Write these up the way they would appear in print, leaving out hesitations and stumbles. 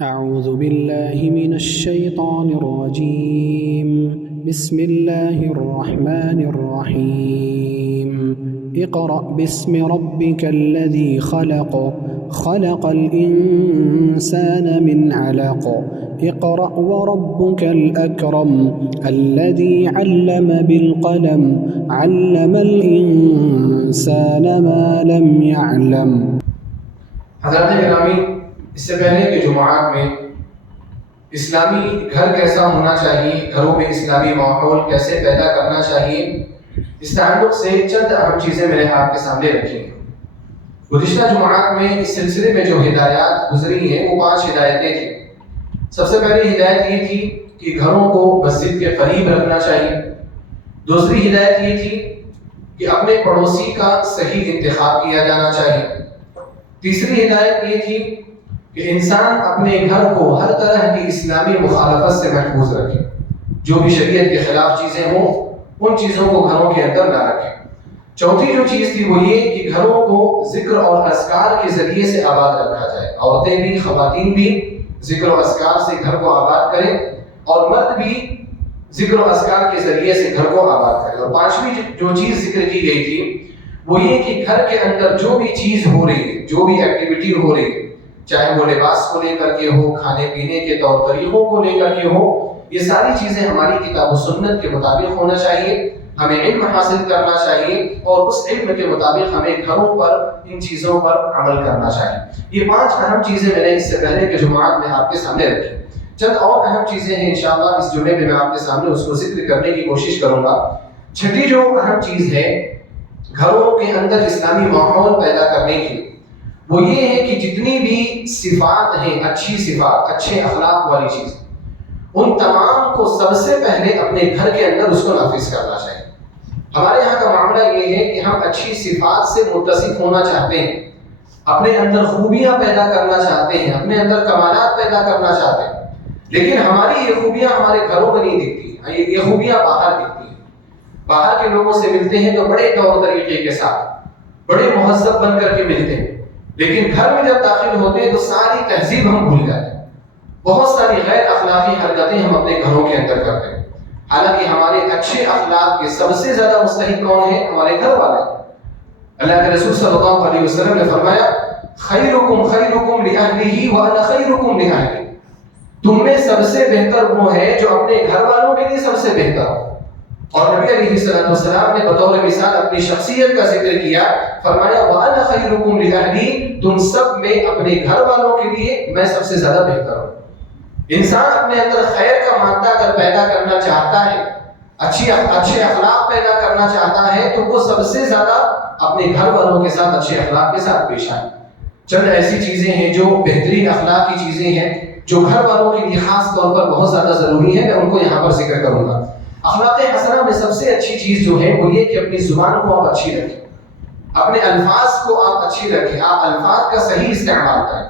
أعوذ بالله من الشيطان الرجيم. بسم الله الرحمن الرحيم. اقرأ باسم ربك الذي خلق خلق الإنسان من علق اقرأ وربك الأكرم الذي علم بالقلم علم الإنسان ما لم يعلم. حضرات گرامی، اس سے پہلے کے جمعات میں اسلامی گھر کیسا ہونا چاہیے، گھروں میں اسلامی ماحول کیسے پیدا کرنا چاہیے، اس تعلق سے چند اہم چیزیں میں نے آپ کے سامنے رکھی ہیں۔ گزشتہ جمعات میں اس سلسلے میں جو ہدایات گزری ہیں وہ 5 ہدایتیں تھیں۔ سب سے پہلی ہدایت یہ تھی کہ گھروں کو مسجد کے قریب رکھنا چاہیے۔ دوسری ہدایت یہ تھی کہ اپنے پڑوسی کا صحیح انتخاب کیا جانا چاہیے۔ تیسری ہدایت یہ تھی کہ انسان اپنے گھر کو ہر طرح کی اسلامی مخالفت سے محفوظ رکھے، جو بھی شریعت کے خلاف چیزیں ہوں ان چیزوں کو گھروں کے اندر نہ رکھے۔ چوتھی جو چیز تھی وہ یہ کہ گھروں کو ذکر اور اذکار کے ذریعے سے آباد رکھا جائے، عورتیں بھی خواتین بھی ذکر و اذکار سے گھر کو آباد کریں اور مرد بھی ذکر و اذکار کے ذریعے سے گھر کو آباد کریں۔ اور 5ویں جو چیز ذکر کی گئی تھی وہ یہ کہ گھر کے اندر جو بھی چیز ہو رہی ہے، جو بھی ایکٹیویٹی ہو رہی ہے، چاہے وہ لباس کو لے کر کے ہو، کھانے پینے کے طور طریقوں کو لے کر کے ہو، یہ ساری چیزیں ہماری کتاب و سنت کے مطابق ہونا چاہیے۔ ہمیں علم حاصل کرنا چاہیے اور اس علم کے مطابق ہمیں گھروں پر ان چیزوں پر عمل کرنا چاہیے۔ یہ 5 اہم چیزیں میں نے اس سے پہلے کے جمعات میں آپ کے سامنے رکھی۔ چند اور اہم چیزیں ہیں، انشاءاللہ اس جمعے میں آپ کے سامنے اس کو ذکر کرنے کی کوشش کروں گا۔ چھٹی جو اہم چیز ہے گھروں کے اندر اسلامی ماحول پیدا کرنے کی، وہ یہ ہے کہ جتنی بھی صفات ہیں، اچھی صفات، اچھے اخلاق والی چیز، ان تمام کو سب سے پہلے اپنے گھر کے اندر اس کو نافذ کرنا چاہیے۔ ہمارے یہاں کا معاملہ یہ ہے کہ ہم اچھی صفات سے متصف ہونا چاہتے ہیں، اپنے اندر خوبیاں پیدا کرنا چاہتے ہیں، اپنے اندر کمالات پیدا کرنا چاہتے ہیں، لیکن ہماری یہ خوبیاں ہمارے گھروں میں نہیں دکھتی، یہ خوبیاں باہر دکھتی ہیں۔ باہر کے لوگوں سے ملتے ہیں تو بڑے طور طریقے کے ساتھ، بڑے مہذب بن کر کے ملتے ہیں، لیکن گھر میں جب داخل ہوتے ہیں تو ساری تہذیب ہم بھول جاتے ہیں، بہت ساری غیر اخلاقی حرکتیں ہم اپنے گھروں کے اندر کرتے ہیں، حالانکہ ہمارے اچھے اخلاق کے سب سے زیادہ مستحق کون ہیں؟ ہمارے گھر والے۔ اللہ کے رسول صلی اللہ علیہ وسلم نے فرمایا خیرکم خیرکم لأہلہ وانا خیرکم لأہلی، تم میں سب سے بہتر وہ ہے جو اپنے گھر والوں کے لیے سب سے بہتر ہو۔ اور نبی علیہ السلام نے بطور مثال اپنی شخصیت کا ذکر کیا، فرمایا وَأَنَا خَيْرُكُمْ لِأَهْلِي، تم سب میں اپنے گھر والوں کے لیے میں سب سے زیادہ بہتر ہوں۔ انسان اپنے اندر خیر کا مادہ اگر پیدا کرنا چاہتا ہے، اچھے اخلاق پیدا کرنا چاہتا ہے، تو وہ سب سے زیادہ اپنے گھر والوں کے ساتھ اچھے اخلاق کے ساتھ پیش آئے۔ چند ایسی چیزیں ہیں جو بہترین اخلاق کی چیزیں ہیں جو گھر والوں کے لیے خاص طور پر بہت زیادہ ضروری ہے، میں ان کو یہاں پر ذکر کروں گا۔ اخلاق حسنہ میں سب سے اچھی چیز جو ہے وہ یہ کہ اپنی زبان کو آپ اچھی رکھیں، اپنے الفاظ کو آپ اچھی رکھیں، آپ الفاظ کا صحیح استعمال کریں،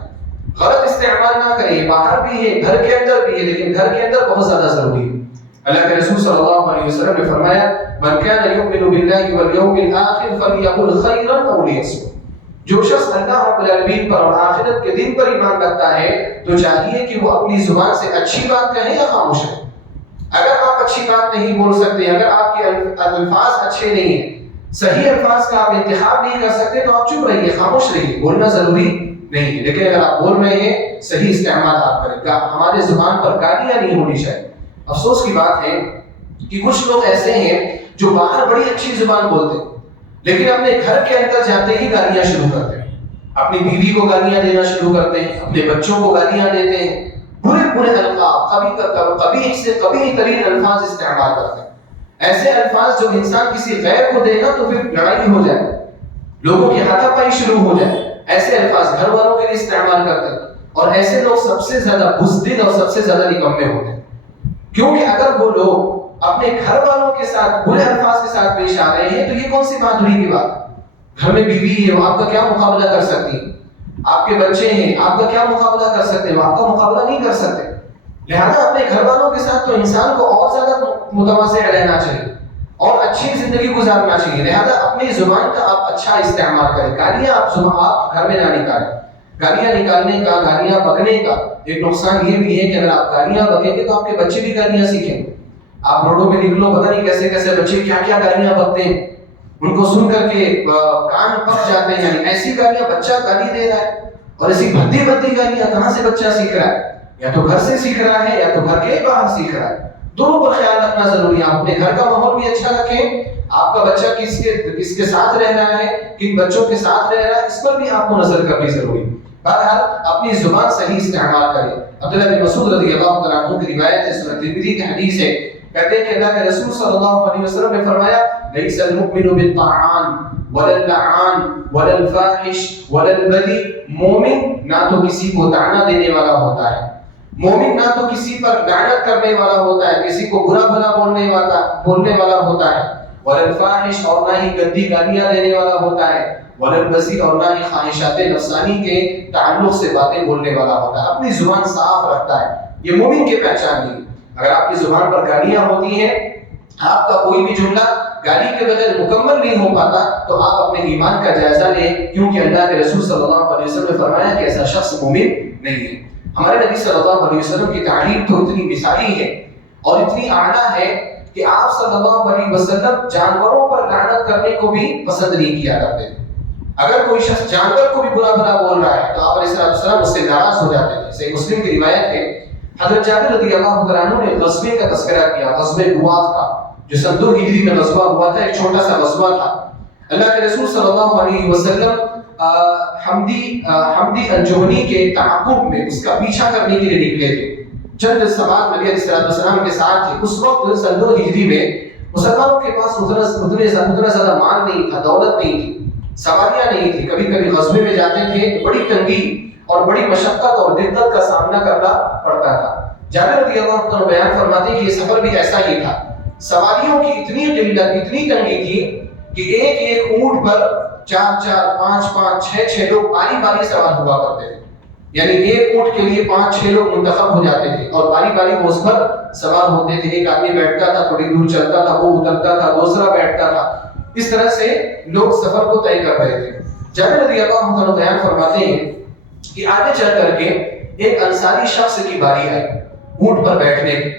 غلط استعمال نہ کریں۔ باہر بھی ہے، گھر کے اندر بھی ہے، لیکن گھر کے اندر بہت زیادہ ضروری ہے۔ اللہ کے رسول صلی اللہ علیہ وسلم نے فرمایا من كان يؤمن بالله واليوم الآخر فليقل خيرا أو ليصمت، جو شخص اللہ رب العالمین پر اور آخرت کے دن پر ایمان رکھتا ہے تو چاہیے کہ وہ اپنی زبان سے اچھی بات کہے یا خاموش رہے۔ اگر آپ اچھی بات نہیں بول سکتے، اگر آپ کے الفاظ اچھے نہیں ہیں، صحیح الفاظ کا آپ انتخاب نہیں کر سکتے، تو آپ چپ رہیے، خاموش رہیے، بولنا ضروری نہیں ہے، لیکن اگر آپ بول رہے ہیں صحیح استعمال آپ کریں۔ ہمارے زبان پر گالیاں نہیں ہونی چاہیے۔ افسوس کی بات ہے کہ کچھ لوگ ایسے ہیں جو باہر بڑی اچھی زبان بولتے ہیں لیکن اپنے گھر کے اندر جاتے ہی گالیاں شروع کرتے ہیں، اپنی بیوی کو گالیاں دینا شروع کرتے ہیں، اپنے بچوں کو گالیاں دیتے ہیں، برے الفاظ، قبیح سے قبیح ترین الفاظ استعمال کرتے ہیں۔ ایسے الفاظ جو انسان کسی غیر کو دے گا تو پھر لڑائی ہو جائے، لوگوں کی ہاتھا پائی شروع ہو جائے، ایسے الفاظ گھر والوں کے لیے استعمال کرتے ہیں۔ اور ایسے لوگ سب سے زیادہ بزدل اور سب سے زیادہ نکمے ہوتے ہیں، کیونکہ اگر وہ لوگ اپنے گھر والوں کے ساتھ برے الفاظ کے ساتھ پیش آ رہے ہیں تو یہ کون سی بہادری کی بات ہے؟ گھر میں بیوی ہے، وہ آپ کا کیا مقابلہ کر سکتی ہے؟ آپ کے بچے ہیں، آپ کا کیا مقابلہ کر سکتے ہیں؟ وہ آپ کا مقابلہ نہیں کر سکتے۔ لہذا اپنے گھر والوں کے ساتھ تو انسان کو اور زیادہ متواضع رہنا چاہیے اور اچھی زندگی گزارنا چاہیے۔ لہذا اپنی زبان کا آپ اچھا استعمال کریں، گالیاں آپ گھر میں نہ نکالیں۔ گالیاں نکالنے کا، گالیاں بکنے کا ایک نقصان یہ بھی ہے کہ اگر آپ گالیاں بکیں گے تو آپ کے بچے بھی گالیاں سیکھیں گے. آپ روڈوں میں نکلو، پتہ نہیں کیسے کیسے بچے کیا کیا گالیاں بکتے ہیں، ان کو سن کر کے کان پک جاتے ہیں. یعنی ایسی گالیاں، بچہ گالی دے رہا ہے اور ایسی بھدی بھدی گالیاں کہاں سے بچہ سیکھ رہا ہے؟ یا تو گھر سے سیکھ رہا ہے یا تو گھر کے باہر سیکھ رہا ہے. دونوں پر خیال رکھنا ضروری ہے. آپ اپنے گھر کا ماحول بھی اچھا رکھیں، آپ کا بچہ کس کے ساتھ رہ رہا ہے، کن بچوں کے ساتھ رہ رہا ہے، اس پر بھی آپ کو نظر کرنی ضروری ہے. بہرحال اپنی زبان صحیح استعمال کریں. عبداللہ بن مسعود رضی اللہ تعالیٰ عنہ کی روایت ہے، سنن ترمذی کی حدیث ہے، کہتے ہیں کہ اللہ کے رسول صلی اللہ علیہ وسلم نے فرمایا لیس المؤمن بالطعان ولا اللعان ولا الفاحش ولا البذی. مومن نہ تو کسی کو طعنہ دینے والا ہوتا ہے، مومن نہ تو کسی پر لعنت کرنے والا ہوتا ہے، کسی کو برا بھلا بولنے والا ہوتا ہے، ولا الفاحش اور نہ ہی گندی گالیاں دینے والا ہوتا ہے، ولا البذی اور نہ ہی خواہشات نفسانی کے تعلق سے باتیں بولنے والا ہوتا ہے. اپنی زبان صاف رکھتا ہے، یہ مومن کی پہچان ہے. اگر آپ کی زبان پر گالیاں ہوتی ہیں، آپ کا کوئی بھی جملہ گالی کے بغیر مکمل نہیں ہو پاتا، تو آپ اپنے ایمان کا جائزہ لیں، کیونکہ اللہ کے رسول صلی اللہ علیہ وسلم نے فرمایا کہ ایسا شخص مومن نہیں ہے. ہمارے نبی صلی اللہ علیہ وسلم کی تعلیم تو اتنی مثالی ہے اور اتنی اعلیٰ ہے کہ آپ صلی اللہ علیہ وسلم جانوروں پر لعنت کرنے کو بھی پسند نہیں کیا کرتے تھے. اگر کوئی شخص جانور کو بھی برا بھلا بول رہا ہے تو آپ علیہ السلام اس سے ناراض ہو جاتے تھے. صحیح مسلم کی روایت ہے، حضرت جابر رضی اللہ تعالیٰ عنہ نے غزوے کا تذکرہ کیا، غزوہ بوات کا، جو سن 2 ہجری میں غزوہ ہوا تھا. ایک چھوٹا سا غزوہ تھا. اللہ کے رسول صلی اللہ علیہ وسلم حمدی الجہنی کے تعاقب میں اس کا پیچھا کرنے کے لیے نکلے تھے. چند سوار نبی علیہ السلام کے ساتھ تھے. اس وقت سن 2 ہجری میں مسلمانوں کے پاس اتنا زیادہ مال نہیں تھا، دولت نہیں تھی، سواریاں نہیں تھی. کبھی کبھی غزوے میں جاتے تھے، بڑی تنگی اور بڑی مشقت اور دقت کا سامنا کرنا پڑتا تھا. جابر رضی اللہ عنہ بیان فرماتے ہیں کہ یہ سفر بھی ایسا ہی تھا. سواریوں کی اتنی قلت، اتنی تنگی تھی کہ ایک ایک اونٹ پر 4 5 6 لوگ باری باری سوار ہوا کرتے تھے. یعنی ایک اونٹ کے لیے 5 6 لوگ منتخب ہو جاتے تھے اور باری باری وہ اس پر سوار ہوتے تھے. ایک آدمی بیٹھتا تھا، تھوڑی دور چلتا تھا، وہ اترتا تھا، دوسرا بیٹھتا تھا. اس طرح سے لوگ سفر کو طے کر رہے تھے. جابر رضی اللہ عنہ بیان فرماتے ہیں کہ آگے چل کر کے ایک انصاری شخص کی باری آئی اونٹ پر بیٹھنے کی.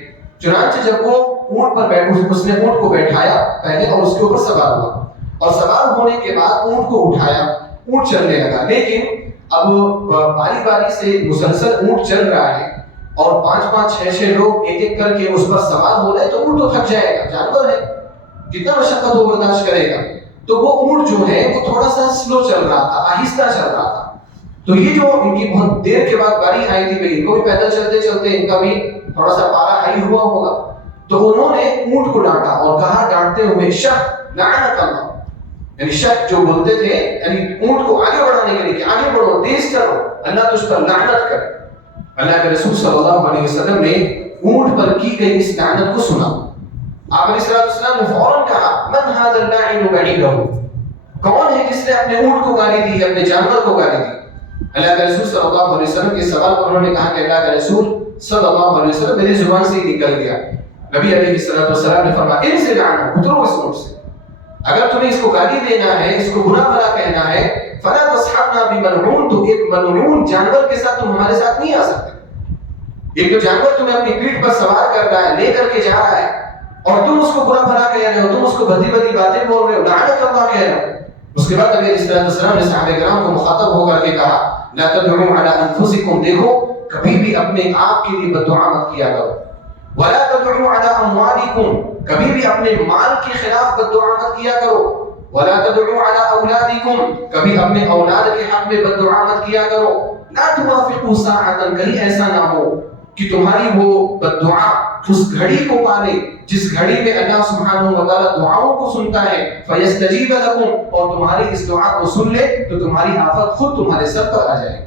چنانچہ جب وہ اونٹ پر اس نے اونٹ کو بیٹھایا پہلے اور اس کے اوپر سوار ہوا، اور سوار ہونے کے بعد اونٹ کو اٹھایا، اونٹ چلنے لگا. لیکن اب باری باری سے مسلسل اونٹ چل رہا ہے اور 5 6 لوگ ایک ایک کر کے اس پر سوار ہو رہے، تو اونٹ تو تھک جائے گا، جانور ہے، کتنا مشقت وہ برداشت کرے گا. تو وہ اونٹ جو ہے وہ تھوڑا سا سلو چل رہا تھا، آہستہ چل رہا تھا. تو یہ جو ان کی بہت دیر کے بعد باری آئی تھی، ان کو بھی پیدل چلتے چلتے ان کا بھی تھوڑا سا پارا ہائی ہوا ہوگا. تو انہوں نے اونٹ کو ڈانٹا اور کہا ڈانٹتے ہوئے، شک لعنت اللہ، یعنی شک جو بولتے تھے، یعنی اونٹ کو آگے بڑھانے کے لیے کہ آگے بڑھو، تیز کرو، اللہ تجھ پر لعنت کرے. اللہ کے رسول صلی اللہ علیہ وسلم نے اونٹ پر کی گئی اس لعنت کو سنا. آپ علیہ السلام نے فوراً کہا، من هذا اللاعن بعیدہ، کون ہے جس نے اپنے اونٹ کو گالی دی، اپنے جانور کو گالی دی. اللہ کے رسول صلی اللہ علیہ وسلم کے سوال پر انہوں نے کہا کہ اللہ کے رسول صلی اللہ علیہ وسلم میری زبان سے ہی نکل گیا. نبی علیہ السلام نے فرمایا، ان سے لعنو، اترو اس اونٹ سے. اگر تمہیں اس کو گالی دینا ہے، اس کو برا بھلا کہنا ہے، فلا تصحبنا بملعون، تو ایک ملعون جانور کے ساتھ تم ہمارے ساتھ نہیں آ سکتے. ایک تو جانور تمہیں اپنی پیٹھ پر سوار کر رہا ہے، لے کر کے جا رہا ہے، اور تم اس کو برا بھلا کہہ رہے ہو، تم اس کو بھدی بھدی باتیں بول رہے ہو، لعنت اللہ کہہ رہے ہو. اس کے بعد نبی علیہ السلام نے صحابہ کرام کو مخاطب ہو کر کے کہا، لا تدعوا علی انفسکم، دیکھو کبھی بھی اپنے آپ کے لیے بد دعا مت کیا کرو. ولا تدعوا علی اموالکم، کبھی بھی اپنے مال کے خلاف بد دعا مت کیا کرو. ولا تدعوا علی اولادکم، کبھی اپنے اولاد کے حق میں بد دعا مت کیا کرو. لا توافقوا ساعۃ، کہیں ایسا نہ ہو کہ تمہاری وہ بد دعا اس گھڑی کو پالے جس گھڑی میں اللہ سبحانہ و تعالیٰ دعاؤں کو سنتا ہے، فَيَسْتَجِيبَ لَكُمْ، اور تمہاری اس دعا کو سن لے تو تمہاری آفت خود تمہارے سر پر آ جائے.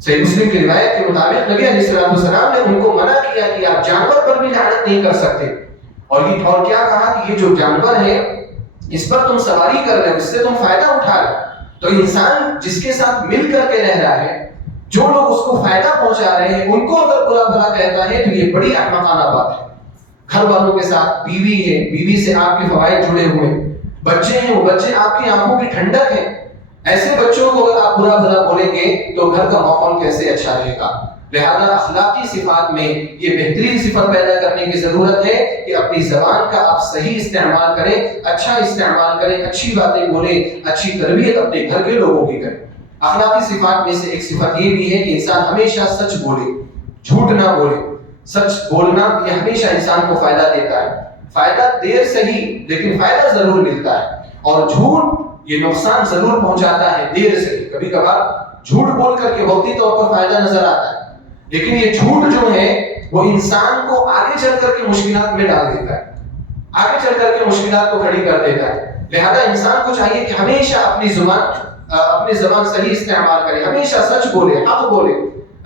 صحیح مسلم کی روایت کے مطابق نبی علیہ السلام نے ان کو منع کیا کہ آپ جانور پر بھی لعنت نہیں کر سکتے، اور کیا کہا کہ یہ جو جانور ہے اس پر تم سواری کر رہے ہو، اس سے تم فائدہ اٹھا رہے. تو انسان جس کے ساتھ مل کر کے رہ رہا ہے، جو لوگ اس کو فائدہ پہنچا رہے ہیں، ان کو اگر برا بھلا کہتا ہے تو یہ بڑی احمقانہ بات ہے. گھر والوں کے ساتھ بیوی ہے، بیوی سے آپ کے فوائد جڑے ہوئے، بچے ہیں، وہ بچے آپ کی آنکھوں کی ٹھنڈک ہیں، ایسے بچوں کو اگر آپ برا بھلا بولیں گے تو گھر کا ماحول کیسے اچھا رہے گا؟ لہذا اخلاقی صفات میں یہ بہترین صفت پیدا کرنے کی ضرورت ہے کہ اپنی زبان کا آپ صحیح استعمال کریں، اچھا استعمال کریں، اچھی باتیں بولیں، اچھی تربیت اپنے گھر کے لوگوں کی کریں۔ اخلاقی صفات میں سے ایک صفت یہ بھی ہے کہ انسان ہمیشہ سچ بولے، جھوٹ نہ بولے۔ سچ بولنا یہ ہمیشہ انسان کو فائدہ دیتا ہے، فائدہ دیر صحیح لیکن فائدہ ضرور ملتا ہے، اور جھوٹ یہ نقصان ضرور پہنچاتا ہے دیر سے۔ کبھی کبھار جھوٹ بول کر کے وقتی طور پر فائدہ نظر آتا ہے، لیکن یہ جھوٹ جو ہے وہ انسان کو آگے چل کر کے مشکلات میں ڈال دیتا ہے، آگے چل کر کے مشکلات کو کھڑی کر دیتا ہے۔ لہذا انسان کو چاہیے کہ ہمیشہ اپنی زبان صحیح استعمال کرے، ہمیشہ سچ بولے، حق بولے۔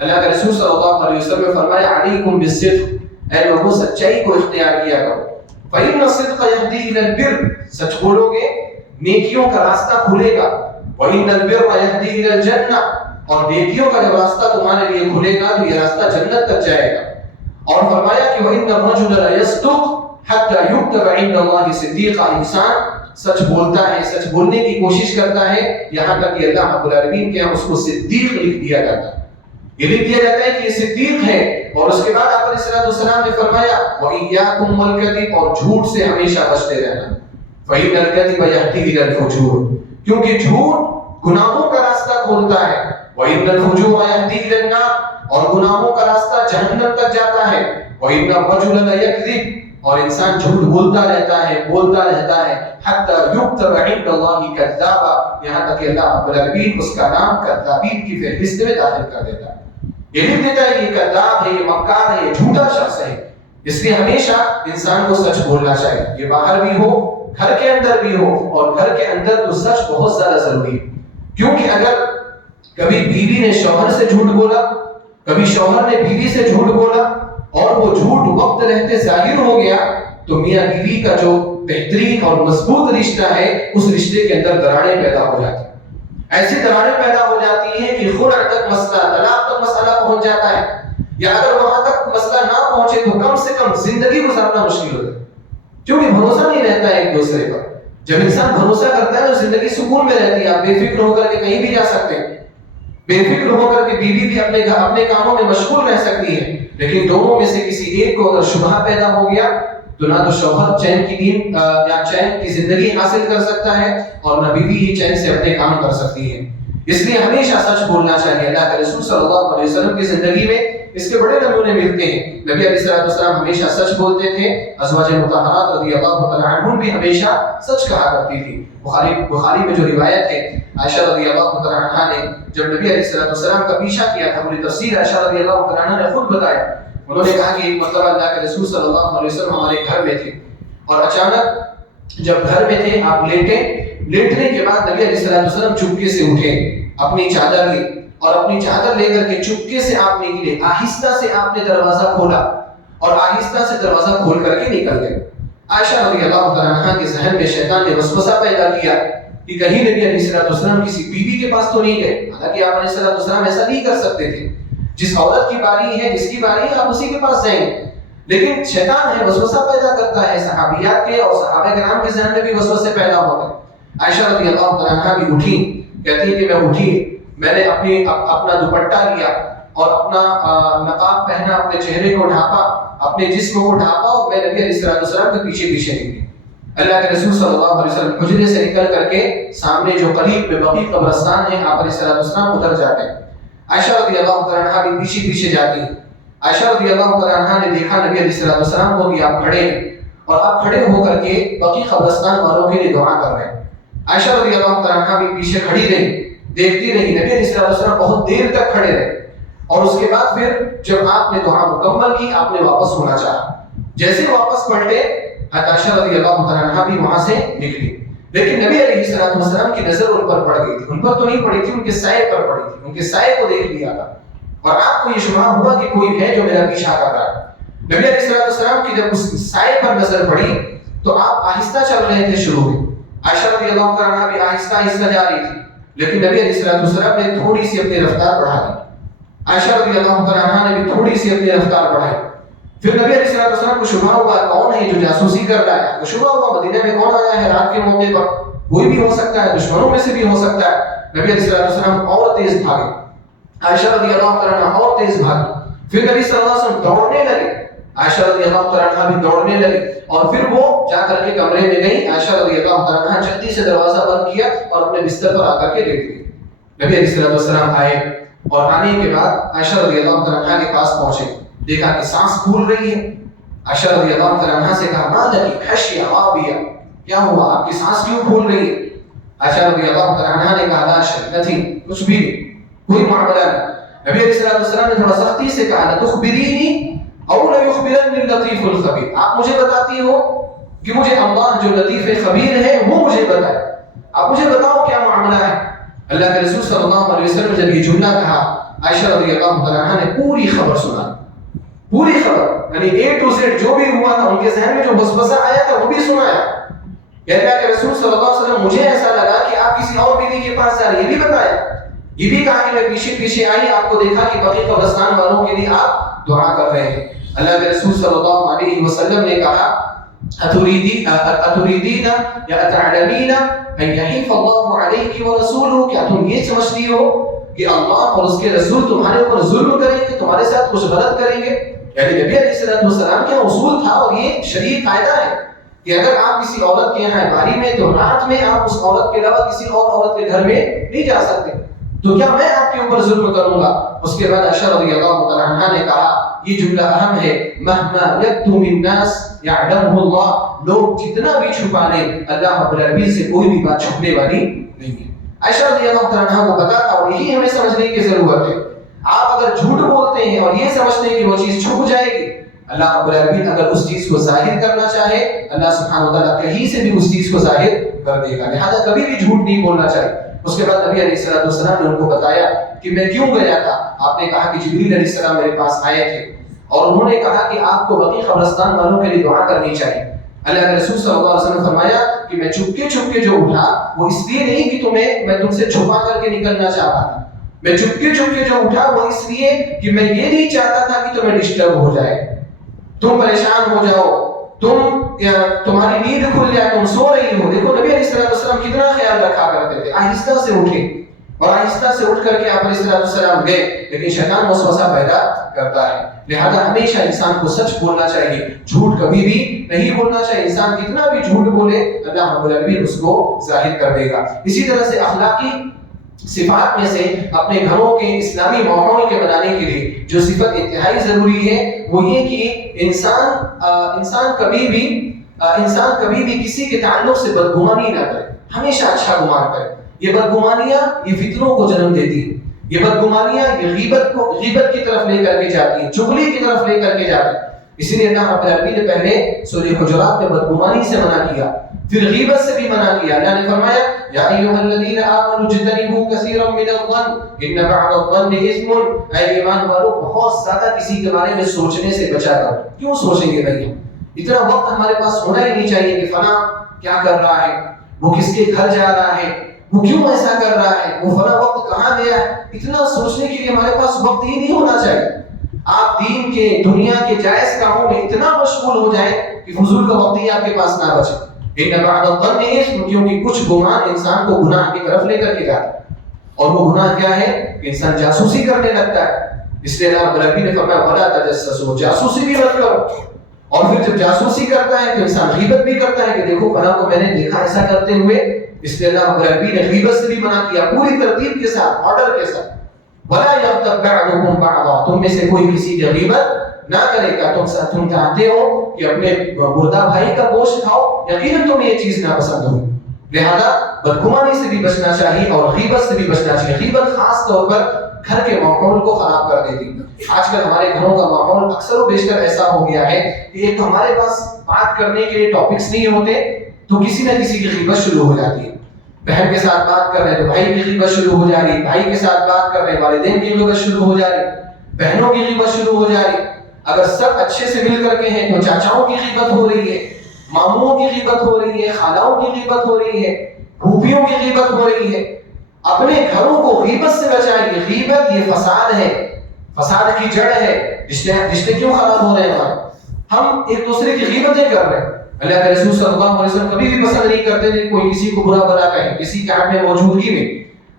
اللہ کے رسول صلی اللہ علیہ وسلم نے فرمایا علیکم بالصدق، اے لوگوں سچائی کو اختیار کیا کرو، فإن الصدق يهدي إلى البر، سچ بولو گے نیکیوں کا راستہ کھلے گا، وإن البر يهدي إلى الجنة، اور نیکیوں کا جب راستہ تمہارے لیے کھلے گا تو یہ راستہ جنت تک جائے گا۔ اور فرمایا کہ وإن الرجل لا يصدق حتى يكتب عند الله صديقا، انسان سچ بولتا ہے، سچ بولنے کی کوشش کرتا ہے یہاں تک کہ اللہ رب العالمین کے اس کو صدیق لکھ دیا جاتا ہے، یہ لکھ دیا جاتا ہے کہ یہ صدیق ہے۔ اور اس کے بعد آپ علیہ الصلوۃ والسلام نے فرمایا وَإِيَّاكُمْ وَالْكَذِبَ، اور جھوٹ سے ہمیشہ بچتے رہنا، فَإِنَّ الْكَذِبَ يَهْدِي إِلَى الْفُجُورِ، کیونکہ جھوٹ گناہوں کا راستہ کھولتا ہے، وَإِنَّ الْفُجُورَ يَهْدِي إِلَى النَّارِ، اور گناہوں کا راستہ جہنم تک جاتا ہے، وَإِنَّ الرَّجُلَ لَيَكْذِبُ، اور انسان جھوٹ بولتا رہتا ہے، بولتا رہتا ہے، حتی یکتب عند اللہ کذابا، یہاں تک کہ اللہ رب العالمین اس کا نام کذابین کی فہرست میں داخل کر دیتا ہے، یہ لکھ دیتا ہے یہ کذاب ہے، یہ مکار ہے، یہ جھوٹا شخص ہے۔ اس لیے ہمیشہ انسان کو سچ بولنا چاہیے، یہ باہر بھی ہو، گھر کے اندر بھی ہو، اور گھر کے اندر تو سچ بہت زیادہ ضروری ہے، کیونکہ اگر کبھی بیوی نے شوہر سے جھوٹ بولا، کبھی شوہر نے بیوی سے جھوٹ بولا، اور وہ جھوٹ وقت رہتے ظاہر ہو گیا، تو میاں بیوی کا جو بہترین اور مضبوط رشتہ ہے اس رشتے کے اندر دراڑیں پیدا ہو جاتی ہیں، ایسی دراڑیں پیدا ہو جاتی ہیں کہ خلع تک مسئلہ، طلاق تک مسئلہ پہنچ جاتا ہے، یا اگر وہاں تک مسئلہ نہ پہنچے تو کم سے کم زندگی گزارنا مشکل ہوتا ہے، کیونکہ بھروسہ نہیں رہتا ہے ایک دوسرے پر۔ جب انسان بھروسہ کرتا ہے تو زندگی سکون میں رہتی ہے، آپ بے فکر ہو کر کے کہیں بھی جا سکتے ہیں، بے فکر ہو کر کے بیوی بھی اپنے کاموں میں مشغول رہ سکتی ہے، لیکن دونوں میں سے کسی ایک کو اگر شبہ پیدا ہو گیا تو نہ تو شوہر چین کی نیند یا چین کی زندگی حاصل کر سکتا ہے، اور نہ بیوی ہی چین سے اپنے کام کر سکتی ہے۔ اس لیے ہمیشہ سچ بولنا چاہیے۔ اللہ کے رسول صلی اللہ علیہ وسلم کی زندگی میں اس کے بڑے نمونے ملتے ہیں۔ نبی علیہ السلام ہمیشہ سچ بولتے تھے، ازواج مطہرات رضی اللہ تعالی عنہم بھی ہمیشہ سچ کہا کرتی تھی۔ بخاری میں جو روایت ہے، عائشہ رضی اللہ تعالی عنہا نے جب نبی علیہ السلام کا پیچھا کیا تھا، پوری تفصیل عائشہ رضی اللہ تعالی عنہا نے خود بتایا۔ انہوں نے کہا کہ ایک مرتبہ اللہ کے رسول صلی اللہ علیہ وسلم ہمارے گھر میں تھے، اور اچانک جب گھر میں تھے آپ لیٹنے کے بعد نبی علیہ السلام چپکے سے اٹھے، اپنی چادر لی، اور اپنی چادر لے کر کے چپکے سے آپ نکلے، آہستہ سے آپ نے دروازہ کھولا اور آہستہ سے دروازہ کھول کر کے نکل گئے۔ عائشہ رضی اللہ تعالی عنہا کے ذہن میں شیطان نے وسوسہ پیدا کیا کہ کہیں نبی علیہ السلام کسی بیوی کے پاس تو نہیں گئے، حالانکہ آپ علیہ السلام ایسا نہیں کر سکتے تھے، جس عورت کی باری ہے، جس کی باری ہے، آپ اسی کے پاس جائیں، لیکن شیطان ہے، وسوسہ پیدا کرتا ہے۔ صحابیات کے اور صحابہ کرام کے ذہن میں بھی وسوسے پیدا ہوتے ہیں۔ عائشہ رضی اللہ تعالی عنہا بھی اٹھی، کہتی ہے کہ میں اٹھی، میں نے اپنا دوپٹہ لیا اور اپنا نقاب پہنا، اپنے چہرے کو ڈھانپا، اپنے جسم کو ڈھانپا، اور میں نبی علیہ السلام کے پیچھے نکلی۔ اللہ کے رسول صلی اللہ علیہ وسلم حجرے سے نکل کر کے سامنے جو قریب میں بقیع قبرستان ہے، آپ علیہ السلام ادھر جاتے ہیں۔ عائشہ رضی اللہ تعالی عنہا بھی پیچھے جاتی ہے۔ عائشہ رضی اللہ تعالی عنہا نے دیکھا نبی علیہ السلام کو کہ آپ کھڑے ہیں، اور آپ کھڑے ہو کر کے بقیع قبرستان والوں کے لیے دعا کر رہے ہیں۔ عائشہ رضی اللہ تعالی عنہا بھی پیچھے کھڑی رہی، دیکھتی رہی۔ نبی علیہ السلام بہت دیر تک کھڑے رہے، اور اس کے بعد پھر جب آپ نے دعا مکمل کی، آپ نے واپس ہونا چاہا، جیسے واپس پلٹے عائشہ رضی اللہ تعالی عنہا بھی وہاں سے نکلی، لیکن نبی علیہ السلام کی نظر ان پر پڑ گئی تھی، ان پر تو نہیں پڑی تھی، ان کے سائے پر پڑی تھی، ان کے سائے کو دیکھ لیا تھا، اور آپ کو یہ شبہ ہوا کہ کوئی ہے جو میرا پیچھا کر رہا ہے۔ نبی علیہ السلام کی جب اس سائے پر نظر پڑی تو آپ آہستہ چل رہے تھے شروع میں، عائشہ رضی اللہ تعالی عنہا بھی آہستہ جا رہی تھی، لیکن نبی علیہ السلام نے تھوڑی سی اپنی رفتار بڑھا دی۔ عائشہ رضی اللہ تعالی عنہا نے بھی تھوڑی سی اپنی رفتار بڑھائی۔ پھر نبی علیہ السلام کو شبہ ہوا کون ہے جو جاسوسی کر رہا ہے، شبہ ہوا مدینہ میں کون آیا ہے رات کے موقع پر، کوئی بھی ہو سکتا ہے، دشمنوں میں سے بھی ہو سکتا ہے۔ نبی علیہ السلام اور تیز بھاگے، عائشہ رضی اللہ تعالیٰ عنہ اور تیز بھاگی، پھر نبی صلی اللہ علیہ وسلم دوڑنے لگے، عائشہ رضی اللہ تعالیٰ عنہ بھی دوڑنے لگی، اور پھر وہ جا کر کے کمرے میں گئی، عائشہ رضی اللہ تعالیٰ عنہ جلدی سے دروازہ بند کیا اور اپنے بستر پر آ کر کے لیٹ گئی۔ نبی علیہ السلام آئے اور آنے کے بعد عائشہ رضی اللہ تعالیٰ عنہ کے پاس پہنچے، دیکھا کہ سانس پھول رہی ہے۔ عائشہ رضی اللہ تعالیٰ عنہ سے کہا ما لکی خشیہ وابیہ، کیا ہوا، آپ کی سانس کیوں پھول رہی ہے؟ عائشہ رضی اللہ تعالیٰ عنہ نے کہا لا شیء، نتھنگ، کچھ بھی نہیں، کوئی معاملہ نہیں۔ نبی علیہ السلام نے تھوڑا سختی سے کہا لتخبرینی او لیخبرنی اللطیف الخبیر، آپ مجھے بتاتی ہو کہ مجھے اللہ جو لطیف خبیر ہے وہ مجھے بتائے، آپ مجھے بتاؤ کیا معاملہ ہے۔ اللہ کے رسول صلی اللہ علیہ وسلم نے جب یہ جملہ کہا، عائشہ رضی اللہ تعالیٰ عنہ نے پوری خبر سنا، پوری خبر، یعنی اے ٹو زیڈ جو بھی ہوا تھا، ان کے ذہن میں جو وسوسہ آیا تھا وہ بھی سنایا۔ کہ اللہ کے رسول صلی اللہ علیہ وسلم مجھے ایسا لگا کہ آپ کسی اور بیوی کے پاس جا رہے ہیں، یہ بھی بتایا، یہ بھی کہا کہ میں پیچھے پیچھے آئی، آپ کو دیکھا کہ بقیع قبرستان والوں کے لیے آپ دعا کر رہے ہیں۔ اللہ کے رسول صلی اللہ علیہ وسلم نے کہا اتریدین یا اتعلمین ان یحیف اللہ علیک ورسولہ، کیا تم یہ سمجھتی ہو کہ اللہ اور اس کے رسول تمہارے اوپر ظلم کریں گے، تمہارے ساتھ کچھ غلط کریں گے؟ یعنی نبی علیہ السلام کا اصول تھا اور یہ شرعی قاعدہ ہے کہ اگر آپ کسی عورت کے یہاں باری میں تو رات میں آپ اس عورت کے علاوہ کسی اور عورت کے گھر میں نہیں جا سکتے، تو کیا میں آپ کے اوپر ظلم کروں گا؟ اس کے بعد عائشہ رضی اللہ تعالیٰ عنہ نے کہا، یہ جملہ اہم ہے، مہما یکتم الناس یعلمہ اللہ، لوگ جتنا بھی چھپا لیں اللہ رب العالمین سے کوئی بھی بات چھپنے والی نہیں ہے۔ عائشہ رضی اللہ تعالیٰ عنہ کو پتا تھا، اور یہی ہمیں سمجھنے کی ضرورت ہے۔ آپ اگر جھوٹ بولتے ہیں اور یہ سمجھتے ہیں کہ وہ چیز چھپ جائے گی، اللہ رب العالمین اگر اس چیز کو ظاہر کرنا چاہے، اللہ سبحانہ وتعالیٰ کہیں سے بھی اس چیز کو ظاہر کر دے گا، لہذا کبھی بھی جھوٹ نہیں بولنا چاہیے۔ اس کے بعد نبی علیہ السلام نے ان کو بتایا کہ میں کیوں گیا تھا۔ آپ نے کہا کہ جبریل علیہ السلام میرے پاس آئے تھے اور انہوں نے کہا کہ آپ کو بقیع قبرستان والوں کے لیے دعا کرنی چاہیے۔ اللہ کے رسول صلی اللہ علیہ وسلم نے فرمایا کہ میں چھپ کے جو اٹھا وہ اس لیے نہیں کہ میں تم سے چھپا کر کے نکلنا چاہتا تھا، میں چھپ کے جو اٹھا وہ اس لیے کہ میں یہ نہیں چاہتا تھا کہ تمہیں ڈسٹرب ہو جائے، تم پریشان ہو جاؤ، تمہاری نیند کھل جائے، تم سو رہی ہو۔ دیکھو نبی علیہ السلام کتنا خیال رکھا کرتے تھے، آہستہ سے اٹھے اور آہستہ سے اٹھ کر کے آپ علیہ السلام گئے، لیکن شیطان وسوسہ پیدا کرتا ہے، لہذا ہمیشہ انسان کو سچ بولنا چاہیے، جھوٹ کبھی بھی نہیں بولنا چاہیے۔ انسان کتنا بھی جھوٹ بولے اللہ رب العالمین اس کو ظاہر کر دے گا۔ اسی طرح سے اخلاقی صفات میں سے اپنے گھروں کے اسلامی ماحول کے بنانے کے لیے جو صفت انتہائی ضروری ہے وہ یہ کہ انسان کبھی بھی کسی کے تعلق سے بدگمانی نہ کرے، ہمیشہ اچھا گمان کرے۔ یہ بدگمانیاں یہ فتنوں کو جنم دیتی ہیں، یہ بدگمانیاں یہ غیبت کی طرف لے کر کے جاتی ہیں، چغلی کی طرف لے کر کے جاتی ہیں۔ اسی لیے اللہ رب العالمین نے پہلے سورہ حجرات میں بدگمانی سے منع کیا، پھر غیبت سے بھی منع کیا۔ اللہ نے فرمایا یا ایھا الذین آمنوا اجتنبوا کثیرا من الظن ان بعض الظن اثم، اے ایمان والو بہت زیادہ کسی کے بارے میں سوچنے سے بچا کرو۔ کیوں سوچیں گے بھائی؟ اتنا وقت ہمارے پاس ہونا ہی نہیں چاہیے کہ فلاں کیا کر رہا ہے، وہ کس کے گھر جا رہا ہے، وہ کیوں ایسا کر رہا ہے، وہ فلاں وقت کہاں گیا ہے۔ اتنا سوچنے کے لیے ہمارے پاس وقت ہی نہیں ہونا چاہیے۔ آپ دین کے دنیا کے جائز کاموں میں اتنا مشغول ہو جائیں کہ فضول کا وقت ہی آپ کے پاس نہ بچے۔ ان بعض الظن اثم، کیونکہ کچھ گمان انسان کو گناہ کی طرف لے کر کے جاتا ہے، اور وہ گناہ کیا ہے کہ انسان جاسوسی کرنے لگتا ہے۔ اس لیے اللہ رب العالمین نے فرمایا ولا تجسسوا، جاسوسی بھی مت کرو۔ اور پھر جب جاسوسی کرتا ہے تو انسان غیبت بھی کرتا ہے کہ دیکھو فلاں کو میں نے دیکھا ایسا کرتے ہوئے۔ اس لیے اللہ رب العالمین نے غیبت سے بھی منع کیا، پوری ترتیب کے ساتھ، آرڈر کے ساتھ۔ ولا یغتب بعضکم بعضا، تم میں سے کوئی کسی کی غیبت نہ کرے گا۔ تم چاہتے ہو کہ اپنے مردہ بھائی کا گوشت کھاؤ، یقیناً تمہیں یہ چیز ناپسند ہوگی، لہذا بدگمانی سے بھی بچنا چاہیے اور غیبت سے بھی بچنا چاہیے۔ غیبت خاص طور پر گھر کے ماحول کو خراب کر دیتی ہے۔ آج کل ہمارے گھروں کا ماحول اکثر و بیشتر ایسا ہو گیا ہے کہ ایک تو ہمارے پاس بات کرنے کے لیے ٹاپکس نہیں ہوتے تو کسی نہ کسی کی غیبت شروع ہو جاتی ہے۔ بہن کے ساتھ بات کر رہے ہیں تو بھائی کی غیبت شروع ہو جا رہی، بھائی کے ساتھ بات کر رہے ہیں والدین کی غیبت شروع ہو جا رہی، بہنوں کی غیبت شروع ہو جا رہی۔ اگر سب اچھے سے مل کر کے ہیں تو چاچاؤں کی غیبت ہو رہی ہے، ماموں کی غیبت ہو رہی ہے، خالاؤں کی غیبت ہو رہی ہے، پھوپھیوں کی غیبت ہو رہی ہے۔ اپنے گھروں کو غیبت سے بچائیے۔ غیبت یہ فساد ہے، فساد کی جڑ ہے۔ رشتے کیوں خراب ہو رہے ہیں ہمارے؟ ہم ایک دوسرے کی غیبتیں کر رہے ہیں۔ اللہ کے رسول صلی اللہ علیہ وسلم کبھی بھی پسند نہیں کرتے تھے کوئی کسی کو برا بھلا کہے کسی کے حق میں موجودگی میں۔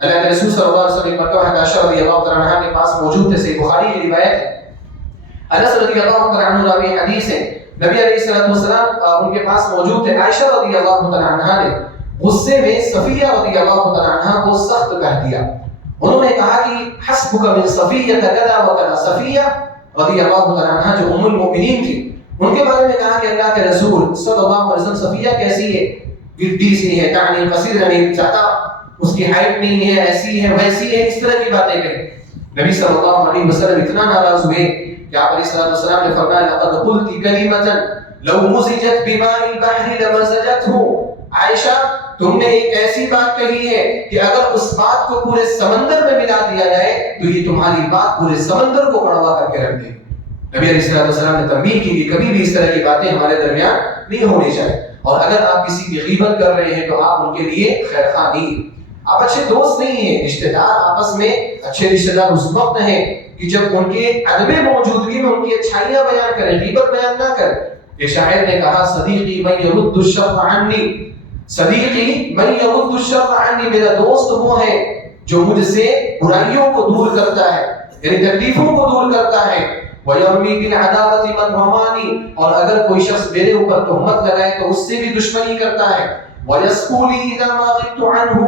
اللہ کے رسول صلی اللہ علیہ وسلم مرتبہ عائشہ رضی اللہ تعالیٰ عنہا کے پاس موجود تھے، صحیح بخاری کی روایت ہے، انس رضی اللہ تعالیٰ عنہ راوی حدیث ہے، نبی علیہ السلام ان کے پاس موجود تھے، عائشہ رضی اللہ تعالیٰ عنہا نے غصے میں صفیہ رضی اللہ تعالیٰ عنہا کو سخت کہہ دیا. انہوں نے کہا کہ حسبک من صفیہ کذا وکذا. صفیہ رضی اللہ تعالیٰ عنہا جو ام المؤمنین تھی، ان کے بارے میں کہا کہ اللہ کے رسول صلی اللہ علیہ وسلم صفیہ کیسی ہے، گڈی سی ہے، کہانی قصیر نہیں، زیادہ اس کی ہائٹ نہیں ہے، ایسی ہے ویسی ہے، اس طرح کی باتیں کہیں. نبی صلی اللہ علیہ وسلم اتنا ناراض ہوئے کہ آپ علیہ السلام نے فرمایا لقد قلت کلمۃ لو مزجت بماء البحر لمزجته. عائشہ تم نے ایک ایسی بات کہی ہے کہ اگر اس بات کو پورے سمندر میں ملا دیا جائے تو یہ تمہاری بات پورے سمندر کو کڑوا کر کے رکھ دے. نبی علیہ السلام نے تنبیہ کی کہ کبھی بھی اس طرح کی باتیں ہمارے درمیان نہیں ہونی چاہیے، اور اگر آپ کسی کی غیبت کر رہے ہیں تو آپ ان کے لیے خیر خواہ نہیں، آپ اچھے دوست نہیں ہیں. رشتہ دار آپس میں اچھے رشتہ دار اس وقت ہیں کہ جب ان کے عدم موجودگی میں ان کی اچھائیاں بیان کریں، غیبت بیان نہ کریں. ایک شاعر نے کہا صدیقی من یرد الشر عنی، صدیقی من یرد الشر عنی، میرا دوست وہ ہے جو مجھ سے برائیوں کو دور کرتا ہے، یعنی تکلیفوں کو دور کرتا ہے. وَيَرْمِي بِالْعَدَاوَةِ مَنْ رَمَانِي، اور اگر کوئی شخص میرے اوپر تہمت لگائے تو اس سے بھی دشمنی کرتا ہے. وَيَسْقُوا لِي إِذَا مَا غِبْتُ عَنْهُ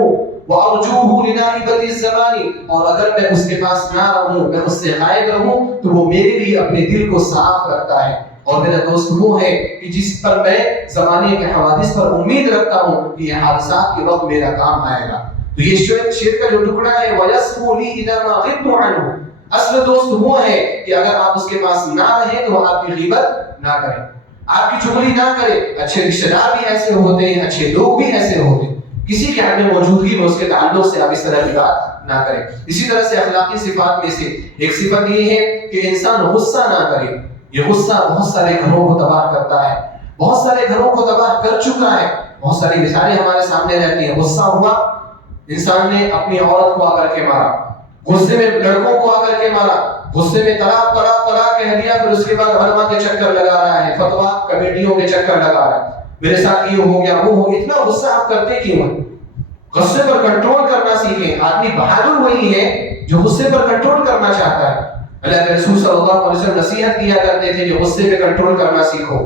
وَأَرْجُوهُ لِنَائِبَةِ الزَّمَانِ، اور اگر میں اس کے پاس نہ رہوں، میں اس سے غائب رہوں تو وہ میرے لیے اپنے دل کو صاف رکھتا ہے. اور میرا دوست وہ ہے کہ جس پر میں زمانے کے حوادث پر امید رکھتا ہوں کہ یہ حادثات کے وقت میرا کام آئے گا. تو یہ شعر کا جو ٹکڑا ہے وَيَسْقُوا لِي إِذَا مَا غِبْتُ عَنْهُ، اصل دوست وہ ہے کہ اگر آپ اس کے پاس نہ رہیں تو وہ آپ کی غیبت نہ کریں، آپ کی چغلی نہ کرے. اچھے رشتہ دار بھی ایسے ہوتے ہیں، اچھے لوگ بھی ایسے ہوتے ہیں، کسی کے عدم موجودگی میں اس کے تعلق سے آپ اس طرح کی بات نہ کریں. اسی طرح سے اخلاقی صفات میں سے ایک صفت یہ ہے کہ انسان غصہ نہ کرے. یہ غصہ بہت سارے گھروں کو تباہ کرتا ہے، بہت سارے گھروں کو تباہ کر چکا ہے. بہت ساری مثالیں ہمارے سامنے رہتی ہیں. غصہ ہوا، انسان نے اپنی عورت کو آ کر کے مارا، غصے میں لڑکوں کو آ کر کے مارا، غصے میں طلاق طلاق طلاق کہہ دیا، پھر اس کے بعد علماء کے چکر لگا رہا ہے، فتوا کمیٹیوں کے چکر لگا رہا ہے، میرے ساتھ یہ ہو گیا وہ ہو گیا. اتنا غصہ آپ کرتے کیوں ہیں؟ غصے پر کنٹرول کرنا سیکھیں. آدمی بہادر وہی ہے جو غصے پر کنٹرول کرنا چاہتا ہے. اللہ کے رسول صلی اللہ علیہ وسلم نصیحت کیا کرتے تھے کہ غصے پہ کنٹرول کرنا سیکھو.